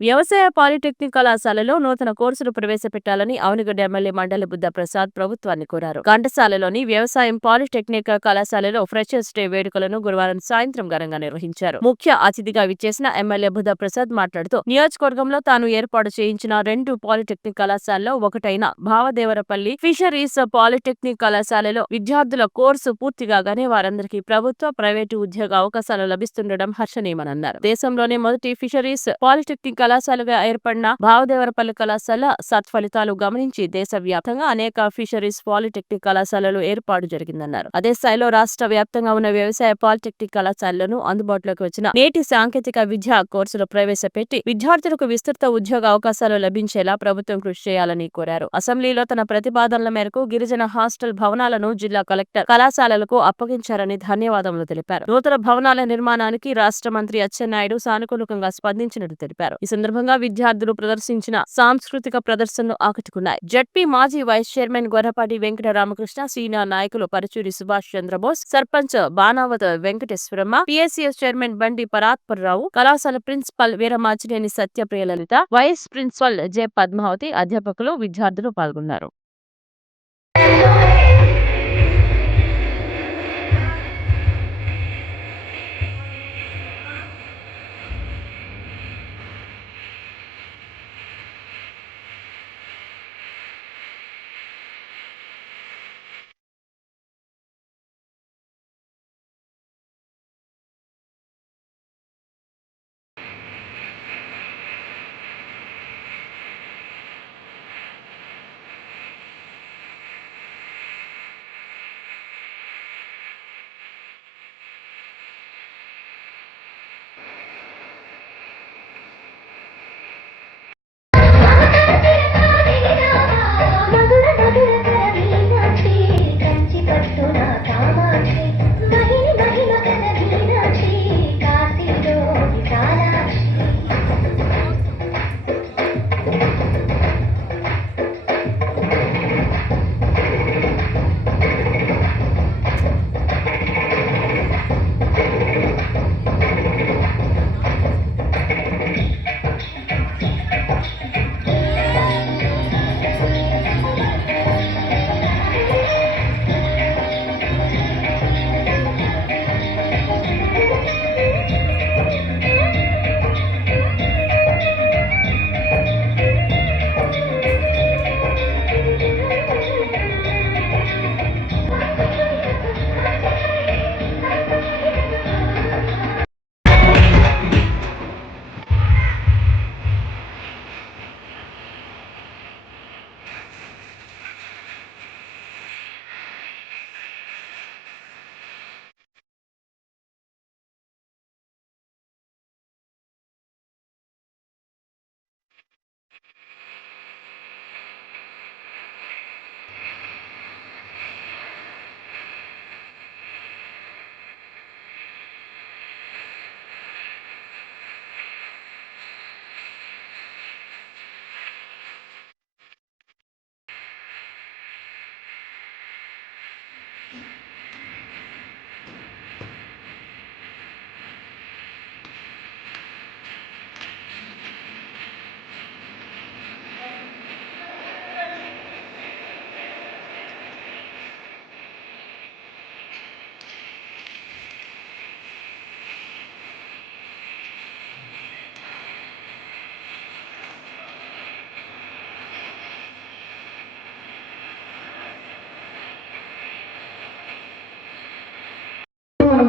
వ్యవసాయ పాలిటెక్నిక్ కళాశాలలో నూతన కోర్సులు ప్రవేశపెట్టాలని అవనిగడ్డ ఎమ్మెల్యే మండలి బుద్ధ ప్రసాద్ ప్రభుత్వాన్ని కోరారు. ఘంటసాలలోని వ్యవసాయం పాలిటెక్నిక్ కళాశాలలో ఫ్రెషర్స్ డే వేడుకలను గురువారం సాయంత్రం ఘనంగా నిర్వహించారు. ముఖ్య అతిథిగా విచ్చేసిన ఎమ్మెల్యే బుద్ధ ప్రసాద్ మాట్లాడుతూ నియోజకవర్గంలో తాను ఏర్పాటు చేయించిన రెండు పాలిటెక్నిక్ కళాశాలలో ఒకటైన భావదేవరపల్లి ఫిషరీస్ పాలిటెక్నిక్ కళాశాలలో విద్యార్థుల కోర్సు పూర్తి కాగానే వారందరికీ ప్రభుత్వ ప్రైవేటు ఉద్యోగ అవకాశాలు లభిస్తుండడం హర్షణీయమన్నారు దేశంలోనే మొదటి ఫిషరీస్ పాలిటెక్నిక్ కళాశాలగా ఏర్పడిన భావదేవరపల్లి కళాశాల సత్ఫలితాలు గమనించి దేశవ్యాప్తంగా అనేక ఫిషరీస్ పాలిటెక్నిక్ కళాశాలలు ఏర్పాటు జరిగిందన్నారు. అదే స్థాయిలో రాష్ట్ర వ్యాప్తంగా ఉన్న వ్యవసాయ పాలిటెక్నిక్ కళాశాలలను అందుబాటులోకి వచ్చిన నేటి సాంకేతిక విద్యా కోర్సులు ప్రవేశపెట్టి విద్యార్థులకు విస్తృత ఉద్యోగ అవకాశాలు లభించేలా ప్రభుత్వం కృషి చేయాలని కోరారు. అసెంబ్లీలో తన ప్రతిపాదనల మేరకు గిరిజన హాస్టల్ భవనాలను జిల్లా కలెక్టర్ కళాశాలలకు అప్పగించారని ధన్యవాదములు తెలిపారు. నూతన భవనాల నిర్మాణానికి రాష్ట్ర మంత్రి అచ్చెన్నాయుడు సానుకూలంగా స్పందించినట్టు తెలిపారు. ఈ సందర్భంగా విద్యార్థులు ప్రదర్శించిన సాంస్కృతిక ప్రదర్శనలు ఆకట్టుకున్నాయి. జడ్పీ మాజీ vice chairman Gorrapati Venkata Ramakrishna senior నాయకులు పరచూరి సుభాష్ చంద్రబోస్ సర్పంచ్ బాణావత వెంకటేశ్వరమ్మ పిఎస్సిఎస్ చైర్మన్ బండి పరాత్పరరావు కళాశాల principal Veeramachineni Satyapriyalalitha vice principal J Padmavathi అధ్యాపకులు విద్యార్థులు పాల్గొన్నారు.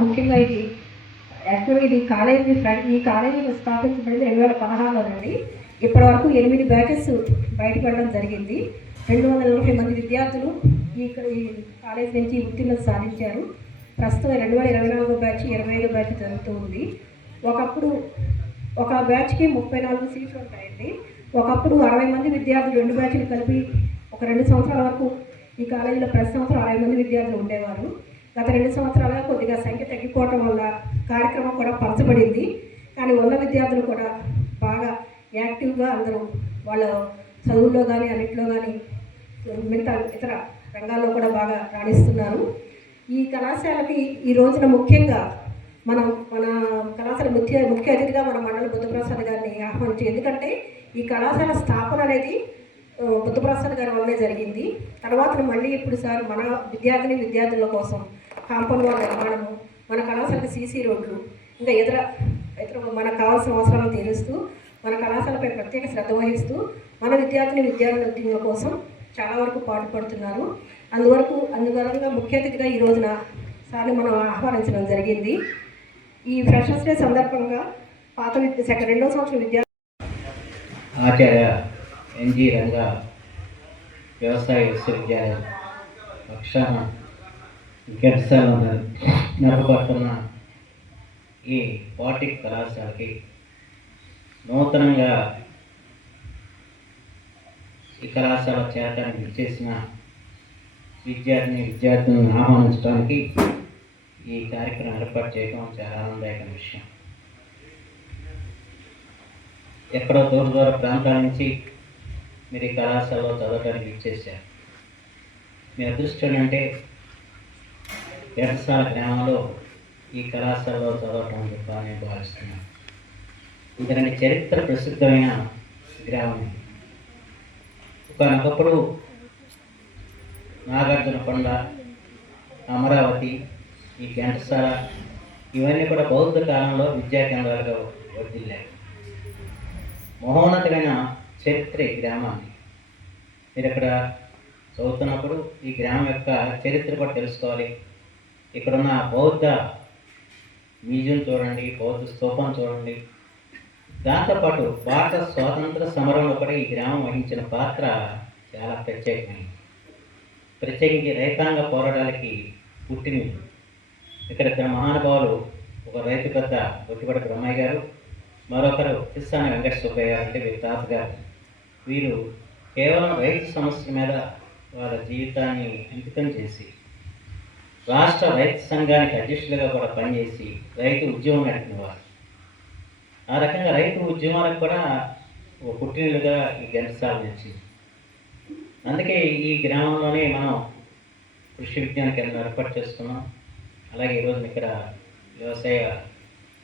ముఖ్యంగా ఇది యాక్చువల్గా ఇది కాలేజీ ఫ్రంట్ ఈ కాలేజీ స్థాపించబడింది రెండు వేల పదహారులోనండి. ఇప్పటి వరకు ఎనిమిది బ్యాచెస్ బయటపడడం జరిగింది. రెండు వందల నలభై మంది విద్యార్థులు ఇక్కడ ఈ కాలేజ్ నుంచి ఉత్తీర్ణత సాధించారు. ప్రస్తుతం రెండు వేల ఇరవై నాలుగో బ్యాచ్ ఇరవై ఐదో బ్యాచ్ జరుగుతూ ఉంది. ఒకప్పుడు ఒక బ్యాచ్కి ముప్పై నాలుగు సీట్లు ఉంటాయండి. ఒకప్పుడు అరవై మంది విద్యార్థులు రెండు బ్యాచ్లు కలిపి ఒక రెండు సంవత్సరాల వరకు ఈ కాలేజీలో ప్రతి సంవత్సరం అరవై మంది విద్యార్థులు ఉండేవారు. గత రెండు సంవత్సరాలుగా కొద్దిగా సంఖ్య తగ్గిపోవటం వల్ల కార్యక్రమం కూడా పరచబడింది. కానీ ఉన్న విద్యార్థులు కూడా బాగా యాక్టివ్గా అందరూ వాళ్ళ చదువుల్లో కానీ అన్నింటిలో కానీ మిగతా ఇతర రంగాల్లో కూడా బాగా రాణిస్తున్నారు. ఈ కళాశాలకి ఈ రోజున ముఖ్యంగా మనం మన కళాశాల ముఖ్య ముఖ్య అతిథిగా మన మండల బుద్ధప్రసాద్ గారిని ఆహ్వానించి ఎందుకంటే ఈ కళాశాల స్థాపన అనేది బుద్ధప్రసాద్ గారి వల్లనే జరిగింది. తర్వాత మళ్ళీ ఇప్పుడు సార్ మన విద్యార్థిని విద్యార్థుల కోసం కాంపౌండ్ వాల్ నిర్మాణము మన కళాశాలకు సీసీ రోడ్లు ఇంకా ఇతర ఇతర మనకు కావాల్సిన అవసరాలను తీరుస్తూ మన కళాశాలపై ప్రత్యేక శ్రద్ధ వహిస్తూ మన విద్యార్థిని విద్యార్థుల కోసం చాలా వరకు పాటుపడుతున్నారు. అందువరకు అందువలన ముఖ్య అతిథిగా ఈ రోజున సార్ని మనం ఆహ్వానించడం జరిగింది. ఈ ఫ్రెషర్స్ డే సందర్భంగా పాత విద్య సెకండ్ రెండో సంవత్సరం విద్యార్థి ఆచార్య ఎన్జి రంగా వ్యవసాయ విశ్వవిద్యాలయం. పక్షాన గెడ్సాల నడపడుతున్న ఈ పాటిక్ కళాశాలకి నూతనంగా ఈ కళాశాల చేరడానికి చేసిన విద్యార్థిని విద్యార్థులను ఆహ్వానించడానికి ఈ కార్యక్రమం ఏర్పాటు చేయడం చాలా ఆనందదాయక విషయం. ఎక్కడో దూర దూర ప్రాంతాల నుంచి మీరు ఈ కళాశాలలో చదవడానికి ఇచ్చేసారు మీ అదృష్టం అంటే ఎడసాల గ్రామంలో ఈ కళాశాలలో చదవటం గొప్ప నేను భావిస్తున్నాను ఇతని చరిత్ర ప్రసిద్ధమైన గ్రామం. ఒకనొకప్పుడు నాగార్జున కొండ అమరావతి ఈ ఘంటసాల ఇవన్నీ కూడా బౌద్ధ కాలంలో విద్యా కేంద్రాలుగా వర్దిల్లాయి మహోన్నతమైన చరిత్ర ఈ గ్రామాన్ని. మీరు ఇక్కడ చదువుతున్నప్పుడు ఈ గ్రామం యొక్క చరిత్ర కూడా తెలుసుకోవాలి. ఇక్కడున్న బౌద్ధ మ్యూజియం చూడండి బౌద్ధ స్తూపం చూడండి. దాంతోపాటు భారత స్వాతంత్ర సమరంలో కూడా ఈ గ్రామం వహించిన పాత్ర చాలా ప్రత్యేకమైనది. ప్రత్యేకించి రైతాంగ పోరాటాలకి పుట్టింది ఇక్కడ ఇద్దరు మహానుభావులు ఒక రైతు పెద్ద బొట్టిపడి బ్రహ్మయ్య గారు మరొకరు కిస్సాన వెంకట సుబ్బయ్య గారు అంటే వీరి తాతగారు. వీరు కేవలం రైతు సమస్య మీద వాళ్ళ జీవితాన్ని అంకితం చేసి రాష్ట్ర రైతు సంఘానికి అధ్యక్షులుగా కూడా పనిచేసి రైతు ఉద్యమం నడిపినవారు. ఆ రకంగా రైతు ఉద్యమాలకు కూడా ఒక పుట్టినలుగా ఈ ఘంటసాల నుంచి అందుకే ఈ గ్రామంలోనే మనం కృషి విజ్ఞాన కేంద్రం ఏర్పాటు చేసుకున్నాం. అలాగే ఈరోజు ఇక్కడ వ్యవసాయ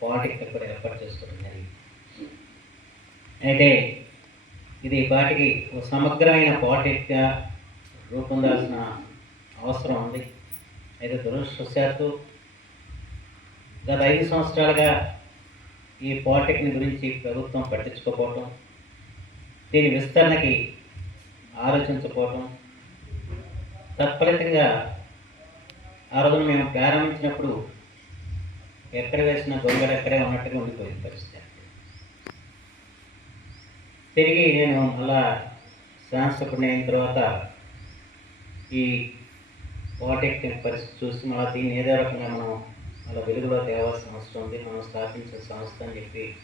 పాలిటిక్ కూడా ఏర్పాటు చేసుకోవడం జరిగింది. అయితే ఇది వాటికి సమగ్రమైన పాలిటిక్గా రూపొందాల్సిన అవసరం ఉంది. అయితే దురదృష్టవశాత్తు గత ఐదు సంవత్సరాలుగా ఈ పాలిటెక్ని గురించి ప్రభుత్వం పట్టించుకోకపోవటం దీని విస్తరణకి ఆలోచించకపోవటం తత్ఫలితంగా ఆ రోజున మేము ప్రారంభించినప్పుడు ఎక్కడ వేసిన గొంగడ ఎక్కడే ఉన్నట్టుగా ఉండిపోయింది పరిస్థితి. తిరిగి నేను మళ్ళా శాస్త్రకుడిని అయిన తర్వాత ఈ పాలిటెక్నిక్ పరిస్థితి చూసి మళ్ళీ దీన్ని ఏదో రకంగా మనం మళ్ళీ వెలుగులో తేవాల్సిన అవసరం ఉంది. మనం స్థాపించిన సంస్థ అని చెప్పి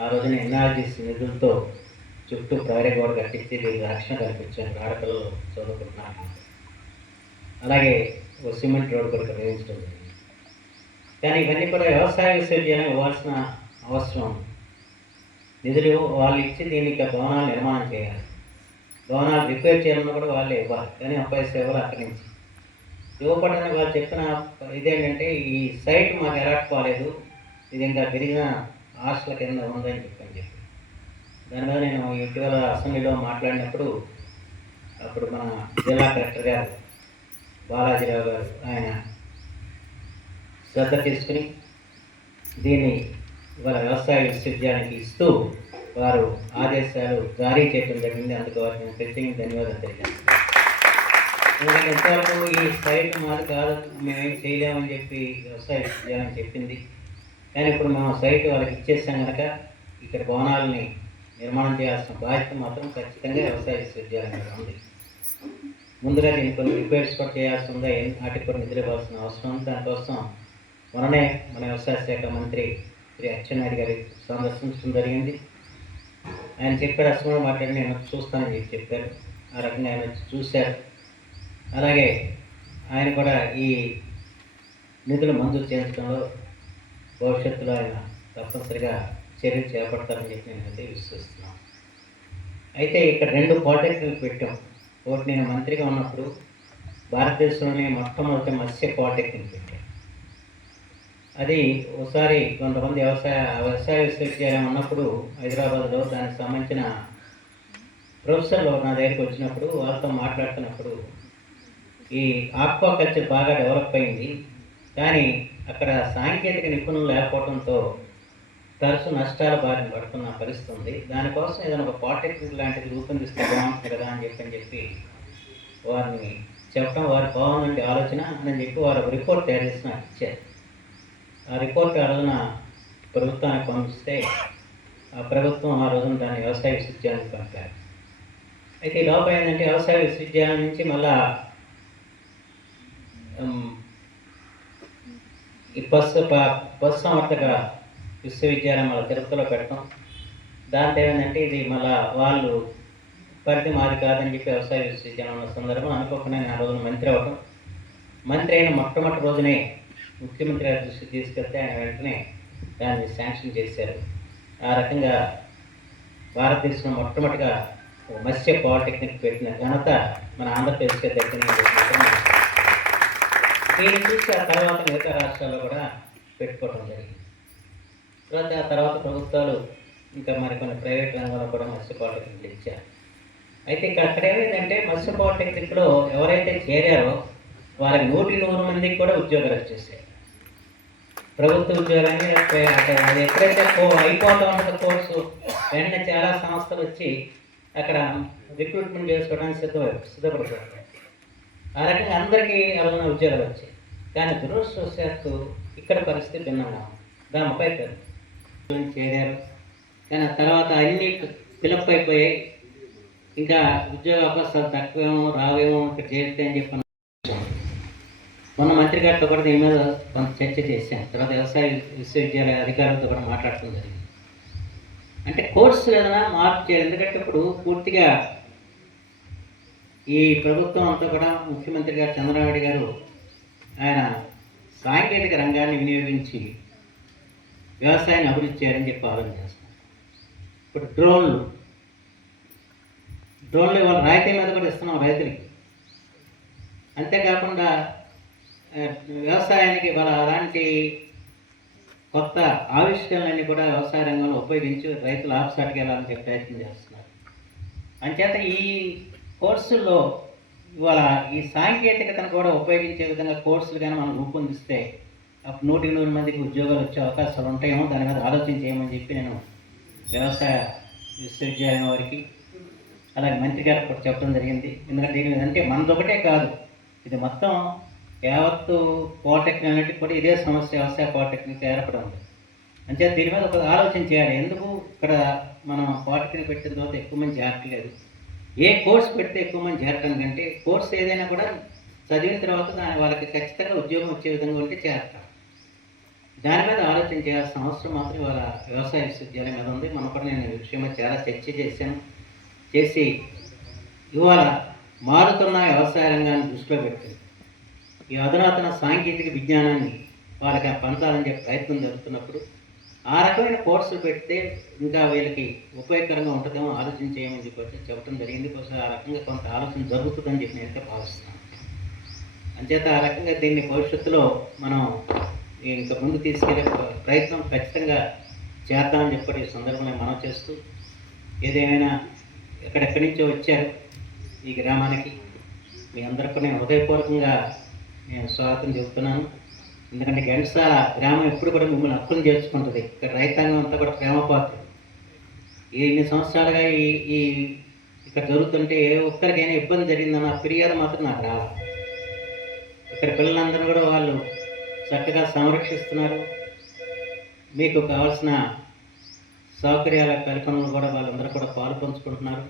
ఆ రోజున ఎన్ఆర్జీస్ నిధులతో చుట్టూ ప్రహరీ గోడ కట్టించి దీనికి రక్షణ కల్పించారు. ఆడపిల్లలు చదువుకుంటున్నారు. అలాగే ఒక సిమెంట్ రోడ్ కూడా నిర్మించడం జరిగింది. కానీ ఇవన్నీ కూడా వ్యవసాయ విశ్వవిద్యాలయం ఇవ్వాల్సిన అవసరం ఉంది నిధులు వాళ్ళు ఇచ్చి దీనికి భవనాలు నిర్మాణం చేయాలి. భవనాలు రిపేర్ చేయాలన్నా కూడా వాళ్ళే ఇవ్వాలి. కానీ అబ్బాయి సేవలు అక్కడి నుంచి. ఇవ్వబడని వాళ్ళు చెప్పిన ఇదేంటంటే ఈ సైట్ మాకు ఎలాట్ కాలేదు. ఇది ఇంకా పెరిగిన హాస్టల్ కింద ఉందని చెప్పని చెప్పి. దాని మీద నేను ఇటీవల అసెంబ్లీలో మాట్లాడినప్పుడు అప్పుడు మన జిల్లా కలెక్టర్ గారు బాలాజీరావు గారు ఆయన శ్రద్ధ తీసుకుని దీన్ని ఇవాళ వ్యవసాయ విశ్వవిద్యాలయానికి ఇస్తూ వారు ఆదేశాలు జారీ చేయడం జరిగింది. అందుకు వారికి నేను ప్రత్యేకంగా ధన్యవాదాలు తెలియజేస్తాను. ఎందుకంటే ఈ సైట్ మాది కాదు మేమేం చేయలేమని చెప్పి వ్యవసాయ విశ్వవిద్యాలయం చెప్పింది. కానీ ఇప్పుడు మేము సైట్ వాళ్ళకి ఇచ్చేస్తాం కనుక ఇక్కడ భవనాలని నిర్మాణం చేయాల్సిన బాధ్యత మాత్రం ఖచ్చితంగా వ్యవసాయ విశ్వవిద్యాలయం ఉంది. ముందుగా దీన్ని కొన్ని రిపేర్స్ కూడా చేయాల్సి ఉందా? ఏం- వాటికి కూడా నిద్రపోవాల్సిన అవసరం ఉంది. దానికోసం మొన్ననే మన వ్యవసాయ శాఖ మంత్రి శ్రీ అచ్చెన్నాయుడు గారి సందర్శించడం జరిగింది. ఆయన చెప్పారు అసలు మాట్లాడి నేను చూస్తానని చెప్పి చెప్పారు. ఆ రకంగా ఆయన వచ్చి చూశారు. అలాగే ఆయన కూడా ఈ నిధులు మంజూరు చేయించడంలో భవిష్యత్తులో ఆయన తప్పనిసరిగా చర్యలు చేపడతారని చెప్పి నేను అయితే విశ్వసిస్తున్నాను. అయితే ఇక్కడ రెండు ప్రాజెక్టులు పెట్టాం. ఒకటి నేను మంత్రిగా ఉన్నప్పుడు భారతదేశంలోనే మొట్టమొదటి మత్స్య ప్రాజెక్టుని పెట్టాను అది ఒకసారి కొంతమంది వ్యవసాయ వ్యవసాయ విశ్వవిద్యాలయం ఉన్నప్పుడు హైదరాబాద్లో దానికి సంబంధించిన ప్రొఫెసర్లు నా దగ్గరికి వచ్చినప్పుడు వాళ్ళతో మాట్లాడుతున్నప్పుడు ఈ ఆక్వాకల్చర్ బాగా డెవలప్ అయింది. కానీ అక్కడ సాంకేతిక నిపుణులు లేకపోవడంతో తరచు నష్టాల బారిన పడుతున్న పరిస్థితి ఉంది దానికోసం ఏదైనా ఒక పాటెక్నిక్ లాంటిది రూపొందిస్తే బాగుంటుంది కదా అని చెప్పి అని చెప్పి వారిని చెప్పడం వారి బాగుందండి ఆలోచన అని చెప్పి వారు రిపోర్ట్ తయారు చేసి నాకు ఇచ్చారు. ఆ రిపోర్ట్ ఆ రోజున ప్రభుత్వానికి పంపిస్తే ఆ ప్రభుత్వం ఆ రోజున దాన్ని వ్యవసాయ విశ్వవిద్యాలయానికి పంపారు. అయితే ఈ లోపల ఏంటంటే వ్యవసాయ విశ్వవిద్యాలయం నుంచి మళ్ళా ఈ బస్సు ప- బస్సు సమర్థక విశ్వవిద్యాలయం మళ్ళీ తిరుపతిలో పెడతాం దాంతో ఏంటంటే ఇది మళ్ళా వాళ్ళు పరిధి మాది కాదని చెప్పి వ్యవసాయ విశ్వవిద్యాలయం ఉన్న సందర్భం అనుకోకుండా ఆ రోజున మంత్రి అవ్వటం. మంత్రి అయిన మొట్టమొదటి రోజునే ముఖ్యమంత్రి గారి దృష్టికి తీసుకెళ్తే ఆయన వెంటనే దాన్ని శాంక్షన్ చేశారు. ఆ రకంగా భారతదేశంలో మొట్టమొదటిగా మత్స్య పాలిటెక్నిక్ పెట్టిన ఘనత మన ఆంధ్రప్రదేశ్కే దగ్గర దీన్ని చూసి ఆ తర్వాత మిగతా రాష్ట్రాల్లో కూడా పెట్టుకోవడం జరిగింది. తర్వాత ఆ తర్వాత ప్రభుత్వాలు ఇంకా మరికొన్ని ప్రైవేట్ రంగంలో కూడా మత్స్య పాలిటెక్నిక్లు ఇచ్చారు. అయితే ఇక్కడ అక్కడ ఏమైందంటే మత్స్య పాలిటెక్నిక్లో ఎవరైతే చేరారో వారికి నూటి నూరు మందికి కూడా ఉద్యోగాలు వచ్చేసాయి. ప్రభుత్వ ఉద్యోగాన్ని అక్కడ అది ఎప్పుడైతే కో అయిపోతూ ఉంటుందో కోర్సు వెంటనే చాలా సంస్థలు వచ్చి అక్కడ రిక్రూట్మెంట్ చేసుకోవడానికి సిద్ధ సిద్ధపడుతుంది ఆ రకంగా అందరికీ అలానే ఉద్యోగాలు వచ్చాయి. కానీ దురదృష్టవశాత్తు ఇక్కడ పరిస్థితి భిన్నంగా ఉంది. దానిపై చేరారు. కానీ ఆ తర్వాత అన్ని ఫిలప్ అయిపోయాయి ఇంకా ఉద్యోగ అవకాశాలు తక్కువేమో రావేమో ఇక్కడ చేస్తే అని చెప్పి మొన్న మంత్రి గారితో కూడా దీని మీద కొంత చర్చ చేశాను తర్వాత వ్యవసాయ విశ్వవిద్యాలయ అధికారులతో కూడా మాట్లాడటం జరిగింది. అంటే కోర్సు ఏదైనా మార్పు చేయాలి. ఎందుకంటే ఇప్పుడు పూర్తిగా ఈ ప్రభుత్వం అంతా కూడా ముఖ్యమంత్రి గారు చంద్రబాబు గారు ఆయన సాంకేతిక రంగాన్ని వినియోగించి వ్యవసాయాన్ని అభివృద్ధి చేయాలని చెప్పి ఆలోచన చేస్తున్నారు. ఇప్పుడు డ్రోన్లు. డ్రోన్లు ఇవాళ రాయితీ మీద కూడా ఇస్తున్నాం రైతులకి. అంతేకాకుండా వ్యవసాయానికి వాళ్ళ అలాంటి కొత్త ఆవిష్కరణలన్నీ కూడా వ్యవసాయ రంగంలో ఉపయోగించి రైతులు లాభసాటికి వెళ్ళాలని చెప్పి ప్రయత్నం చేస్తున్నారు. అంచేత ఈ కోర్సుల్లో ఇవాళ ఈ సాంకేతికతను కూడా ఉపయోగించే విధంగా కోర్సులు కానీ మనం రూపొందిస్తే అప్పుడు నూటికి నూరు మందికి ఉద్యోగాలు వచ్చే అవకాశాలు ఉంటాయేమో దాని మీద ఆలోచన చేయమని చెప్పి నేను వ్యవసాయ విశ్వవిద్యాలయం వారికి అలాగే మంత్రి గారికి కూడా చెప్పడం జరిగింది. ఎందుకంటే అంటే మనదొకటే కాదు. ఇది మొత్తం యావత్తు పాలిటెక్నిక్ కూడా ఇదే సమస్య వ్యవసాయ పాలిటెక్నిక్ ఏర్పడం అంటే దీని మీద ఒక ఆలోచన చేయాలి. ఎందుకు ఇక్కడ మనం పాలిటెక్నిక్ పెట్టిన తర్వాత ఎక్కువ మంది చేరట్లేదు ఏ కోర్స్ పెడితే ఎక్కువ మంది చేరటం కంటే కోర్స్ ఏదైనా కూడా చదివిన తర్వాత దాని వాళ్ళకి ఖచ్చితంగా ఉద్యోగం వచ్చే విధంగా ఉంటే చేరతారు దాని మీద ఆలోచన చేయాల్సిన అవసరం మాత్రం ఇవాళ వ్యవసాయ విశ్వవిద్యాలయం మీద ఉంది. మనం కూడా నేను విషయమై చాలా చర్చ చేశాను. చేసి ఇవాళ మారుతున్న వ్యవసాయ రంగాన్ని దృష్టిలో పెట్టింది ఈ అధునాతన సాంకేతిక విజ్ఞానాన్ని వాళ్ళకి పంచాలని చెప్పి ప్రయత్నం జరుగుతున్నప్పుడు ఆ రకమైన కోర్సులు పెడితే ఇంకా వీళ్ళకి ఉపయోగకరంగా ఉంటుందేమో ఆలోచన చేయమని చెప్పి చెప్పడం జరిగింది. కోసం ఆ రకంగా కొంత ఆలోచన జరుగుతుందని చెప్పి నేనైతే భావిస్తున్నాను. అంచేత ఆ రకంగా దీన్ని భవిష్యత్తులో మనం ఇంకా ముందు తీసుకెళ్ళే ప్రయత్నం ఖచ్చితంగా చేద్దామని చెప్పి ఈ సందర్భంలో మనం చేస్తూ ఏదేమైనా ఎక్కడెక్కడి నుంచో వచ్చారు ఈ గ్రామానికి. మీ అందరికీ నేను హృదయపూర్వకంగా నేను స్వాగతం చెబుతున్నాను. ఎందుకంటే గంటసాల గ్రామం ఎప్పుడు కూడా మిమ్మల్ని అర్థం చేసుకుంటుంది. ఇక్కడ రైతాంగం అంతా కూడా ప్రేమపాత్ర ఈ ఇన్ని సంవత్సరాలుగా ఈ ఈ ఇక్కడ జరుగుతుంటే ఏ ఒక్కరికైనా ఇబ్బంది జరిగిందన్న ఫిర్యాదు మాత్రం నాకు రావాలి ఇక్కడ పిల్లలందరూ కూడా వాళ్ళు చక్కగా సంరక్షిస్తున్నారు. మీకు కావాల్సిన సౌకర్యాల కల్పనలు కూడా వాళ్ళందరూ కూడా పాలు పంచుకుంటున్నారు.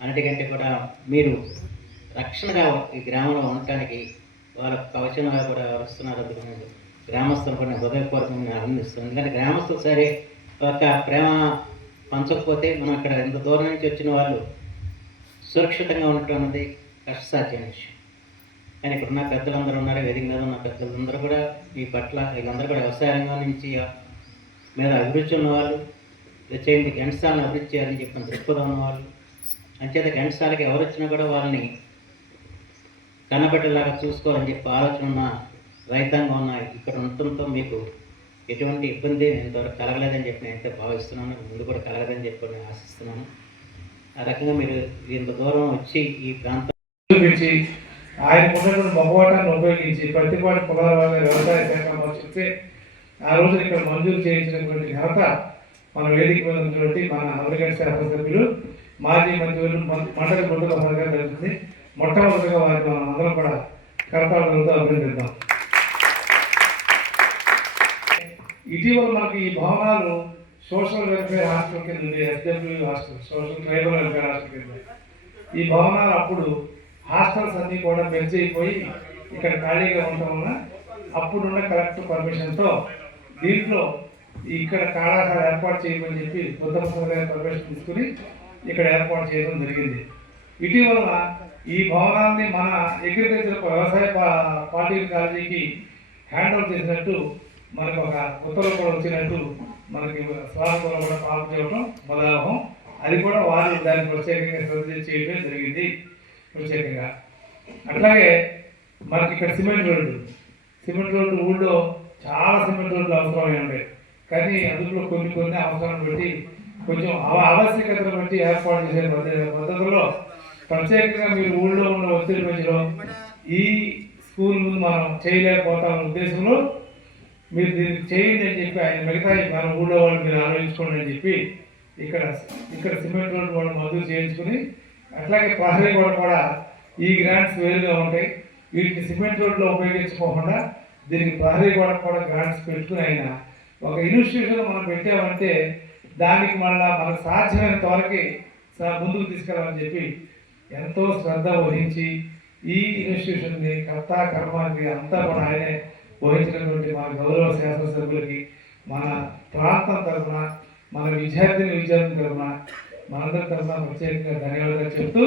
అన్నిటికంటే కూడా మీరు రక్షణగా ఈ గ్రామంలో ఉండటానికి వాళ్ళ కవచం కూడా వస్తున్నారు అందుకు నేను గ్రామస్తులు కూడా హృదయపూర్వకంగా ఆనందిస్తుంది ఎందుకంటే గ్రామస్తులు సరే ఒక ప్రేమ పంచకపోతే మనం అక్కడ ఎంత దూరం నుంచి వచ్చిన వాళ్ళు సురక్షితంగా ఉండటం అనేది కష్టసాధ్యమైన విషయం. కానీ ఇక్కడ ఉన్న పెద్దలందరూ ఉన్నారు వేదిక మీద ఉన్న పెద్దలందరూ కూడా ఈ పట్ల వీళ్ళందరూ కూడా వ్యవసాయ రంగం నుంచి మీద అభిరుచి ఉన్నవాళ్ళు చేయండి గంటసాలను అభివృద్ధి చేయాలని చెప్పిన దృక్పథం ఉన్నవాళ్ళు అంచేత గంటసాలకి ఎవరు వచ్చినా కూడా వాళ్ళని కనబడేలాగా చూసుకోవాలని చెప్పి ఆలోచన ఉన్న రైతాంగం ఉన్న ఇక్కడ ఉండటంతో మీకు ఎటువంటి ఇబ్బంది ఇంతవరకు కలగలేదని చెప్పి నేనైతే భావిస్తున్నాను. ముందు కూడా కలగదని చెప్పి నేను ఆశిస్తున్నాను. ఆ రకంగా మీరు ఇంత దూరం వచ్చి ఈ ప్రాంతం చూపించి ఆయన ఉన్నటువంటి మగవాటాన్ని ఉపయోగించి ప్రతిపాటి కులాల వ్యవసాయ శాఖ చెప్తే ఆ రోజు ఇక్కడ మంజూరు చేయించినటువంటి ఘనత మన వేదిక మీద ఉన్నటువంటి మన అమెరికన్ శాసనసభ్యులు మాజీ మంత్రులు మండలి బృందల వర్గా జరుగుతుంది మొట్టమొదటిగా వారిని మనం అందరం కూడా కరతాళతో అభినందిద్దాం. ఇటీవల మనకి ఈ భవనాలు సోషల్ వెల్ఫేర్ హాస్టల్ కింద ఉంది SW hostel social tribal welfare hostel కింద ఈ భవనాలు అప్పుడు హాస్టల్స్ అన్నీ కూడా మెర్జ్ అయిపోయి ఇక్కడ ఖాళీగా ఉండటం వల్ల అప్పుడున్న కలెక్టర్ పర్మిషన్తో దీంట్లో ఇక్కడ కళాశాల ఏర్పాటు చేయమని చెప్పి బుద్ధ గారి పర్మిషన్ తీసుకుని ఇక్కడ ఏర్పాటు చేయడం జరిగింది. ఇటీవల ఈ భవనాన్ని మన అగ్రికల్చర్ వ్యవసాయ పా- పార్టీ కాలేజీకి హ్యాండ్ ఓవర్ చేసినట్టు మనకు ఒక ఉత్తర్వులు కూడా వచ్చినట్టు మనకి స్వాతంత్రం కూడా పాప చేయడం మొదలవడం. అది కూడా వారు దాన్ని ప్రత్యేకంగా శ్రద్ధ చేయడం జరిగింది. ప్రత్యేకంగా. అట్లాగే మనకి ఇక్కడ సిమెంట్ రోడ్డు సిమెంట్ రోడ్డు ఊళ్ళో చాలా సిమెంట్ రోడ్లు అవసరమై ఉండే. కానీ అందులో కొన్ని కొన్ని అవసరాలను బట్టి కొంచెం ఆవశ్యకతను బట్టి ఏర్పాటు చేసే పద్ధ- పద్ధతిలో ప్రత్యేకంగా మీరు ఊళ్ళో ఉన్న ఒత్తిడి మధ్యలో ఈ స్కూల్ మనం చేయలేకపోతామన్న ఉద్దేశంలో మీరు దీన్ని చేయండి అని చెప్పి ఆయన మిగతా మన ఊళ్ళో వాళ్ళు మీరు ఆలోచించుకోండి అని చెప్పి ఇక్కడ ఇక్కడ సిమెంట్ రోడ్ వాళ్ళు మద్దతు చేయించుకుని అట్లాగే ప్రహరీ గోడ కూడా ఈ గ్రాంట్స్ వేరుగా ఉంటాయి. వీటిని సిమెంట్ రోడ్లో ఉపయోగించుకోకుండా దీనికి ప్రహరీ గోడ కూడా గ్రాంట్స్ పెట్టుకుని ఆయన ఒక ఇన్స్టిట్యూషన్ మనం పెట్టామంటే దానికి మళ్ళీ మనకు సాధ్యమైన త్వరకి ముందుకు తీసుకెళ్ళాలని చెప్పి ఎంతో శ్రద్ధ వహించి ఈ ఇన్స్టిట్యూషన్ని కర్త కర్మాన్ని అంతా కూడా ఆయనే వహించినటువంటి మన గౌరవ శాసనసభ్యులకి మన ప్రాంతం తరఫున మన విద్యార్థిని విద్యార్థుల తరఫున మనందరి తరఫున ప్రత్యేకంగా ధన్యవాదాలు చెప్తూ